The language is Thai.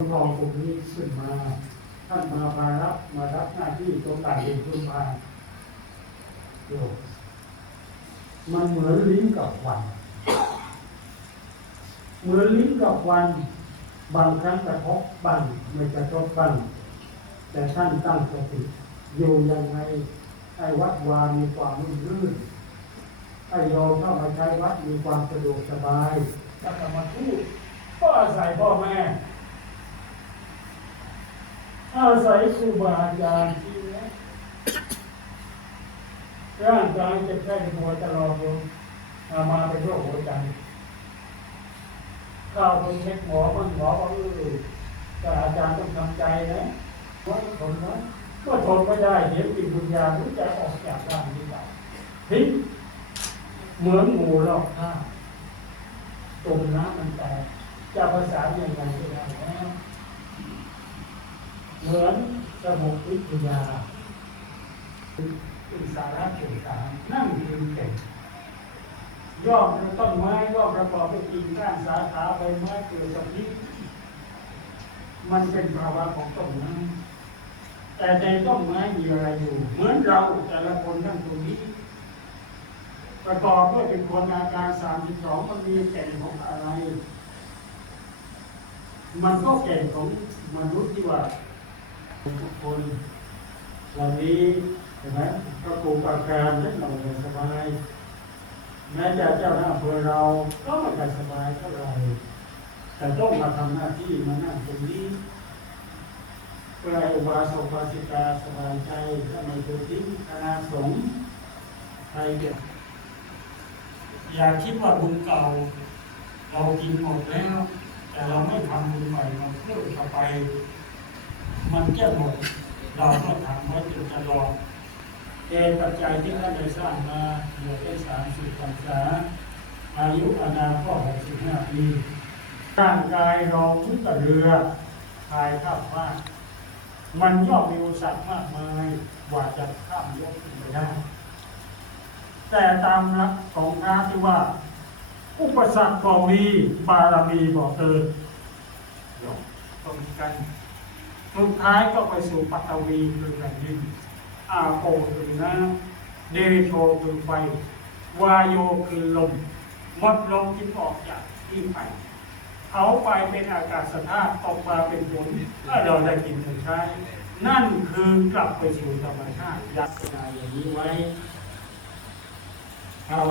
ทองกลุ่มนี้ขึ้นมาท่านมาภารับมารับหน้าที่ตรงต่างเรียนขึ้นมาโยมมันเหมือนลิ้นกับวัน เหมือนลิ้นกับวัน บางครั้งกระทบบ้างไม่กระทบบ้างแต่ท่านตั้งสติอยู่ยังไงไอ้วัดวามีความรื่นรื่นไอ้โยมเข้ามาใช้วัดมีความสะดวกสบายถ้าจะมาพูดก็อาศัยพ่อแม่ อาศัยครูบาอาจารย์ที่นี้ร่างกายเจ็บแค่หัวตลอดอามาเป็นโรคหัวใจเข้าไปเช็คหมอมันหมอบอกเออแต่อาจารย์ต้องทำใจนะว่าทนนะก็ทนไม่ได้เห็นปิบุญญาณรู้ใจออกจากร่างนี้ไปทิ้งเหมือนหมูรอบข้างจมน้ำมันแตกจะภาษานยังไงก็ได้ เหมือนสมุวิทยาเป็นสาระเก่งสารนั่งยืนเก่งยอดต้นไม้ยอดประกอบไปกิ่งก้านสาขาใบไม้เกิดสพิษมันเป็นภาวะของต้นไม้แต่ในต้นไม้มีอะไรอยู่ เหมือนเราแต่ละคนนั่งตรงนี้ ประกอบด้วยเป็นคนอาการสามสิบสองมันมีแก่นของอะไร มันก็แก่นของมนุษย์ที่ว่า ทุกคนวันนี้เห็นไหมก็ปลูกอาการให้เราสบายแม้จะเจ้าหน้าอำเภอเราก็ไม่ได้สบายเท่าไหร่แต่ต้องมาทำหน้าที่มานั่งตรงนี้เพื่อให้อุบาสกบาสิกาสบายใจถ้าไม่ตัวทิ้งคณะสงฆ์ใครเก็บอย่าคิดว่าบุญเก่า เรากินหมดแล้ว แต่เราไม่ทำบุญใหม่มาเพิ่มเข้าไป มันแก้หมดเราก็ทำไว้จนตลอดเกณฑ์ปัจจัยที่ท่านได้สร้างมาเหลือได้สามสิบพรรษา อายุอนาก็หกสิบห้าปีร่างกายเราทุกเรือพายข้ามฟ้าก มันย่อมมีอุปสรรคมากมายกว่าจะข้ามยกขึ้นไปได้ แต่ตามหลักของพระที่ว่า อุปสรรคก็มีบารมีก็เกิดยกตรงกัน สุดท้ายก็ไปสู่ปัตตวีคือแผ่นดินอาโปคือน้ำเดริโทคือไฟ วายโยคือลมมดลมที่ออกจากที่ไปเขาไปเป็นอากาศธาตุออกมาเป็นฝนถ้าเราได้กินได้ใช้ นั่นคือกลับไปสู่ธรรมชาติยักษณะอย่างนี้ไว้เอา